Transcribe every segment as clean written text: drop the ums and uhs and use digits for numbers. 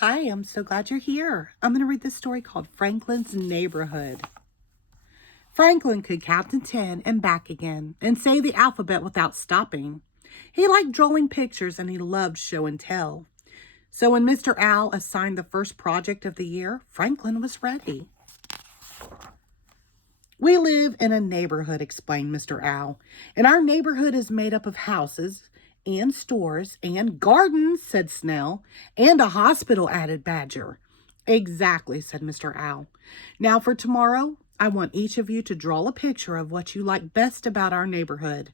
Hi, I'm so glad you're here. I'm going to read this story called Franklin's Neighborhood. Franklin could count to 10 and back again and say the alphabet without stopping. He liked drawing pictures and he loved show and tell. So when Mr. Owl assigned the first project of the year, Franklin was ready. We live in a neighborhood, explained Mr. Owl, and our neighborhood is made up of houses and stores and gardens, said Snell, and a hospital, added Badger. Exactly, said Mr. Owl. Now for tomorrow, I want each of you to draw a picture of what you like best about our neighborhood.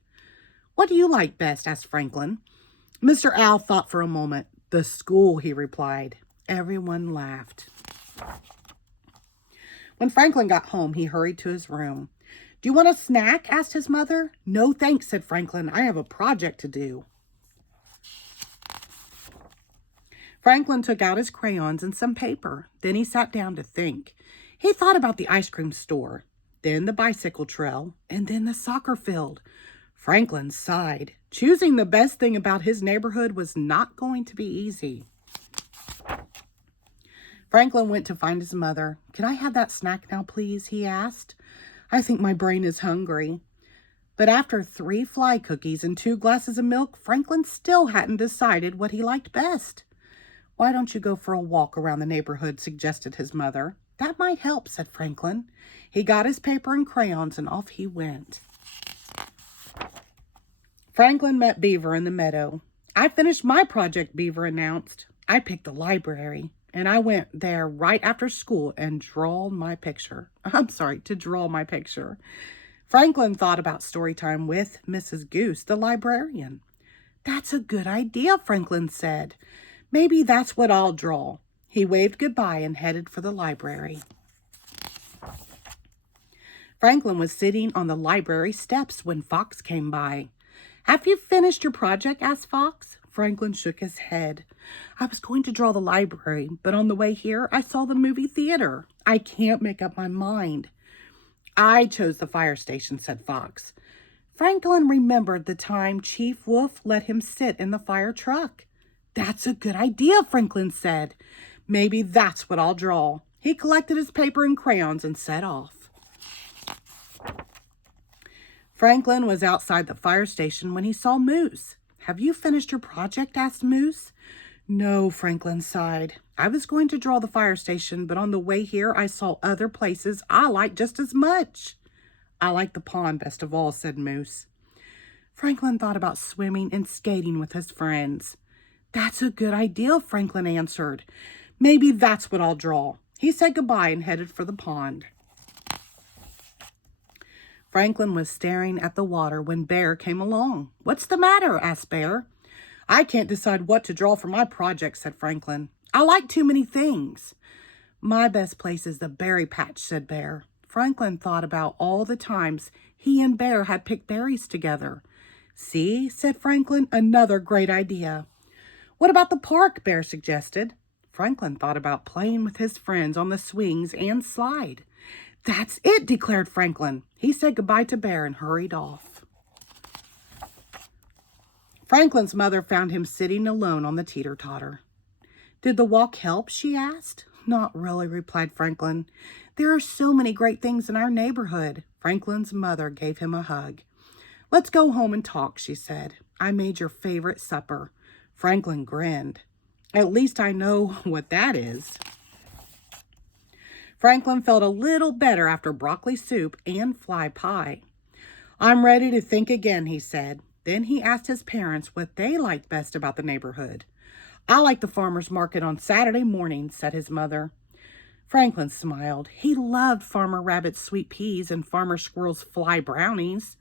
What do you like best? Asked Franklin. Mr. Owl thought for a moment. The school, he replied. Everyone laughed. When Franklin got home, he hurried to his room. Do you want a snack? Asked his mother. No, thanks, said Franklin. I have a project to do. Franklin took out his crayons and some paper. Then he sat down to think. He thought about the ice cream store, then the bicycle trail, and then the soccer field. Franklin sighed. Choosing the best thing about his neighborhood was not going to be easy. Franklin went to find his mother. Can I have that snack now, please? He asked. I think my brain is hungry. But after 3 fly cookies and 2 glasses of milk, Franklin still hadn't decided what he liked best. Why don't you go for a walk around the neighborhood, suggested his mother. That might help, said Franklin. He got his paper and crayons and off he went. Franklin met Beaver in the meadow. I finished my project, Beaver announced. I picked the library. And I went there right after school and to draw my picture. Franklin thought about story time with Mrs. Goose, the librarian. That's a good idea, Franklin said. Maybe that's what I'll draw. He waved goodbye and headed for the library. Franklin was sitting on the library steps when Fox came by. Have you finished your project? Asked Fox. Franklin shook his head. I was going to draw the library, but on the way here, I saw the movie theater. I can't make up my mind. I chose the fire station, said Fox. Franklin remembered the time Chief Wolf let him sit in the fire truck. That's a good idea, Franklin said. Maybe that's what I'll draw. He collected his paper and crayons and set off. Franklin was outside the fire station when he saw Moose. Have you finished your project? Asked Moose. No, Franklin sighed. I was going to draw the fire station, but on the way here I saw other places I like just as much. I like the pond best of all, said Moose. Franklin thought about swimming and skating with his friends. That's a good idea, Franklin answered. Maybe that's what I'll draw. He said goodbye and headed for the pond. Franklin was staring at the water when Bear came along. What's the matter? Asked Bear. I can't decide what to draw for my project, said Franklin. I like too many things. My best place is the berry patch, said Bear. Franklin thought about all the times he and Bear had picked berries together. See, said Franklin, another great idea. What about the park? Bear suggested. Franklin thought about playing with his friends on the swings and slide. That's it, declared Franklin. He said goodbye to Bear and hurried off. Franklin's mother found him sitting alone on the teeter-totter. Did the walk help? She asked. Not really, replied Franklin. There are so many great things in our neighborhood. Franklin's mother gave him a hug. Let's go home and talk, she said. I made your favorite supper. Franklin grinned. At least I know what that is. Franklin felt a little better after broccoli soup and fly pie. I'm ready to think again, he said. Then he asked his parents what they liked best about the neighborhood. I like the farmer's market on Saturday mornings, said his mother. Franklin smiled. He loved Farmer Rabbit's sweet peas and Farmer Squirrel's fly brownies.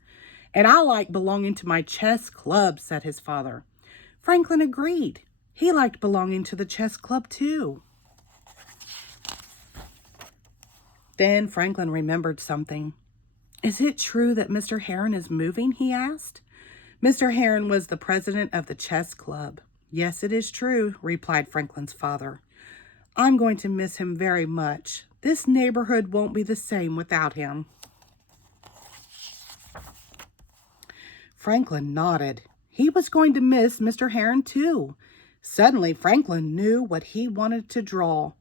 And I like belonging to my chess club, said his father. Franklin agreed. He liked belonging to the chess club too. Then Franklin remembered something. Is it true that Mr. Heron is moving? He asked. Mr. Heron was the president of the chess club. Yes, it is true, replied Franklin's father. I'm going to miss him very much. This neighborhood won't be the same without him. Franklin nodded. He was going to miss Mr. Heron too. Suddenly, Franklin knew what he wanted to draw.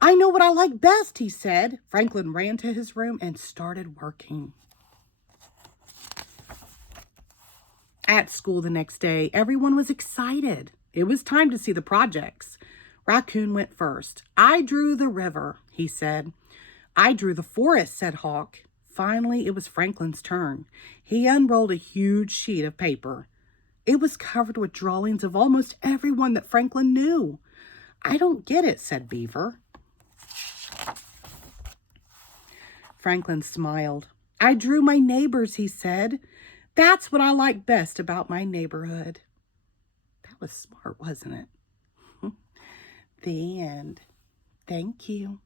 I know what I like best, he said. Franklin ran to his room and started working. At school the next day, everyone was excited. It was time to see the projects. Raccoon went first. I drew the river, he said. I drew the forest, said Hawk. Finally, it was Franklin's turn. He unrolled a huge sheet of paper. It was covered with drawings of almost everyone that Franklin knew. I don't get it, said Beaver. Franklin smiled. I drew my neighbors, he said. That's what I like best about my neighborhood. That was smart, wasn't it? The end. Thank you.